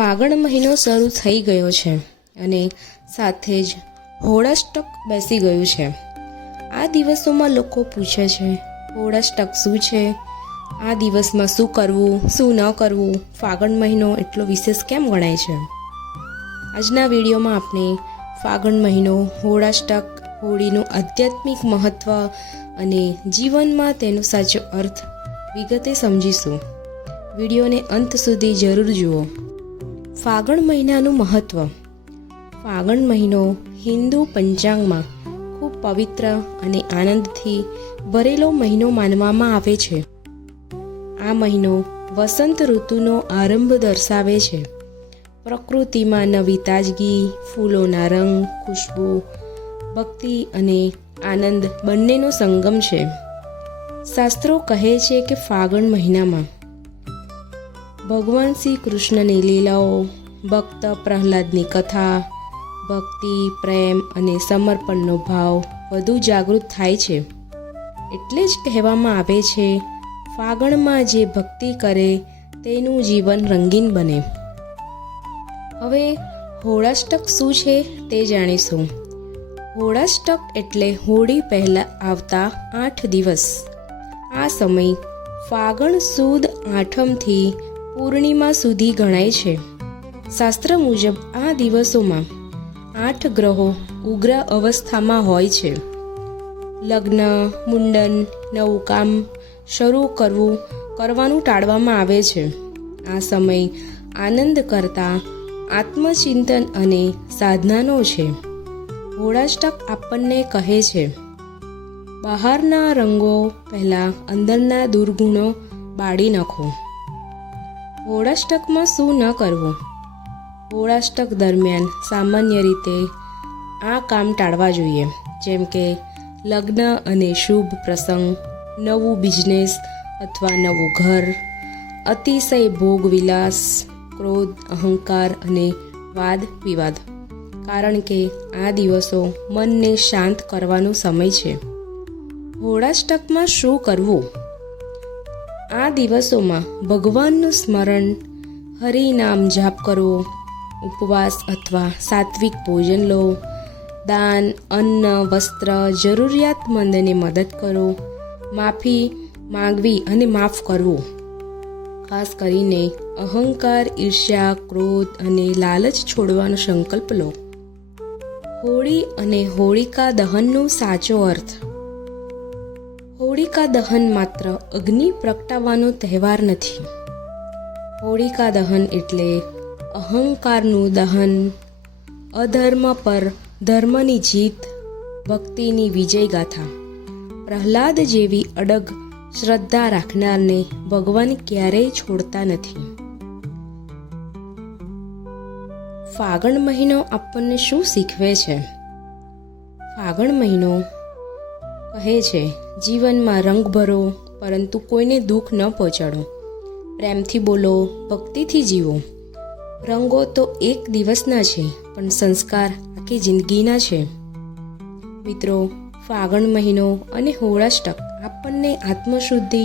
ફાગણ મહિનો શરૂ થઈ ગયો છે અને સાથે જ હોળાષ્ટક બેસી ગયું છે. આ દિવસોમાં લોકો પૂછે છે, હોળાષ્ટક શું છે? આ દિવસમાં શું કરવું, શું ન કરવું? ફાગણ મહિનો એટલો વિશેષ કેમ ગણાય છે? આજના વિડીયોમાં આપણે ફાગણ મહિનો, હોળાષ્ટક, હોળીનું આધ્યાત્મિક મહત્ત્વ અને જીવનમાં તેનો સાચો અર્થ વિગતે સમજીશું. વિડીયોને અંત સુધી જરૂર જુઓ. ફાગણ મહિનાનું મહત્ત્વ. ફાગણ મહિનો હિન્દુ પંચાંગમાં ખૂબ પવિત્ર અને આનંદથી ભરેલો મહિનો માનવામાં આવે છે. આ મહિનો વસંત ઋતુનો આરંભ દર્શાવે છે. પ્રકૃતિમાં નવી તાજગી, ફૂલોના રંગ, ખુશ્બુ, ભક્તિ અને આનંદ બંનેનો સંગમ છે. શાસ્ત્રો કહે છે કે ફાગણ મહિનામાં ભગવાન શ્રી કૃષ્ણની લીલાઓ, ભક્ત પ્રહલાદની કથા, ભક્તિ, પ્રેમ અને સમર્પણનો ભાવ વધુ જાગૃત થાય છે. એટલે જ કહેવામાં આવે છે, ફાગણમાં જે ભક્તિ કરે તેનું જીવન રંગીન બને. હવે હોળાષ્ટક શું છે તે જાણીશું. હોળાષ્ટક એટલે હોળી પહેલાં આવતા 8 દિવસ. આ સમય ફાગણ સુદ આઠમથી પૂર્ણિમા સુધી ગણાય છે. શાસ્ત્ર મુજબ આ દિવસોમાં 8 ગ્રહો ઉગ્ર અવસ્થામાં હોય છે. લગ્ન, મુંડન, નવું કામ શરૂ કરવાનું ટાળવામાં આવે છે. આ સમય આનંદ કરતા આત્મચિંતન અને સાધનાનો છે. હોળાષ્ટક આપણને કહે છે, બહારના રંગો પહેલાં અંદરના દુર્ગુણો બાળી નાખો. હોળાષ્ટકમાં શું ન કરવું? હોળાષ્ટક દરમિયાન સામાન્ય રીતે આ કામ ટાળવા જોઈએ, જેમ કે લગ્ન અને શુભ પ્રસંગ, નવું બિઝનેસ અથવા નવું ઘર, અતિશય ભોગ વિલાસ, ક્રોધ, અહંકાર અને વાદ વિવાદ. કારણ કે આ દિવસો મનને શાંત કરવાનો સમય છે. હોળાષ્ટકમાં શું કરવું? આ દિવસોમાં ભગવાનનું સ્મરણ, હરિનામ જાપ કરો, ઉપવાસ અથવા સાત્વિક ભોજન લો, દાન, અન્ન, વસ્ત્ર, જરૂરિયાતમંદને મદદ કરો, માફી માંગવી અને માફ કરવું. ખાસ કરીને અહંકાર, ઈર્ષ્યા, ક્રોધ અને લાલચ છોડવાનો સંકલ્પ લો. હોળી અને હોળિકા દહનનો સાચો અર્થ. હોળિકા દહન માત્ર અગ્નિ પ્રગટાવવાનો તહેવાર નથી. હોળિકા દહન એટલે અહંકારનું દહન, અધર્મ પર ધર્મની જીત, ભક્તિની વિજય ગાથા. પ્રહલાદ જેવી અડગ શ્રદ્ધા રાખનારને ભગવાન ક્યારેય છોડતા નથી. ફાગણ મહિનો આપણને શું શીખવે છે? ફાગણ મહિનો કહે છે, જીવનમાં રંગ ભરો, પરંતુ કોઈને દુઃખ ન પહોંચાડો. પ્રેમથી બોલો, ભક્તિથી જીવો. રંગો તો એક દિવસના છે, પણ સંસ્કાર આખી જિંદગીના છે. મિત્રો, ફાગણ મહિનો અને હોળાષ્ટક આપણને આત્મશુદ્ધિ,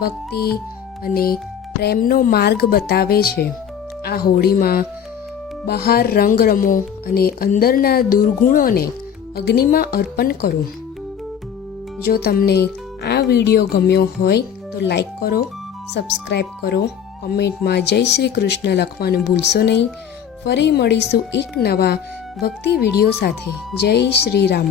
ભક્તિ અને પ્રેમનો માર્ગ બતાવે છે. આ હોળીમાં બહાર રંગ રમો અને અંદરના દુર્ગુણોને અગ્નિમાં અર્પણ કરો. જો તમને આ વિડીયો ગમ્યો હોય તો લાઈક કરો, સબસ્ક્રાઈબ કરો, કમેન્ટમાં જય શ્રી કૃષ્ણ લખવાનું ભૂલશો નહીં. ફરી મળીશું એક નવા ભક્તિ વિડીયો સાથે. જય શ્રી રામ.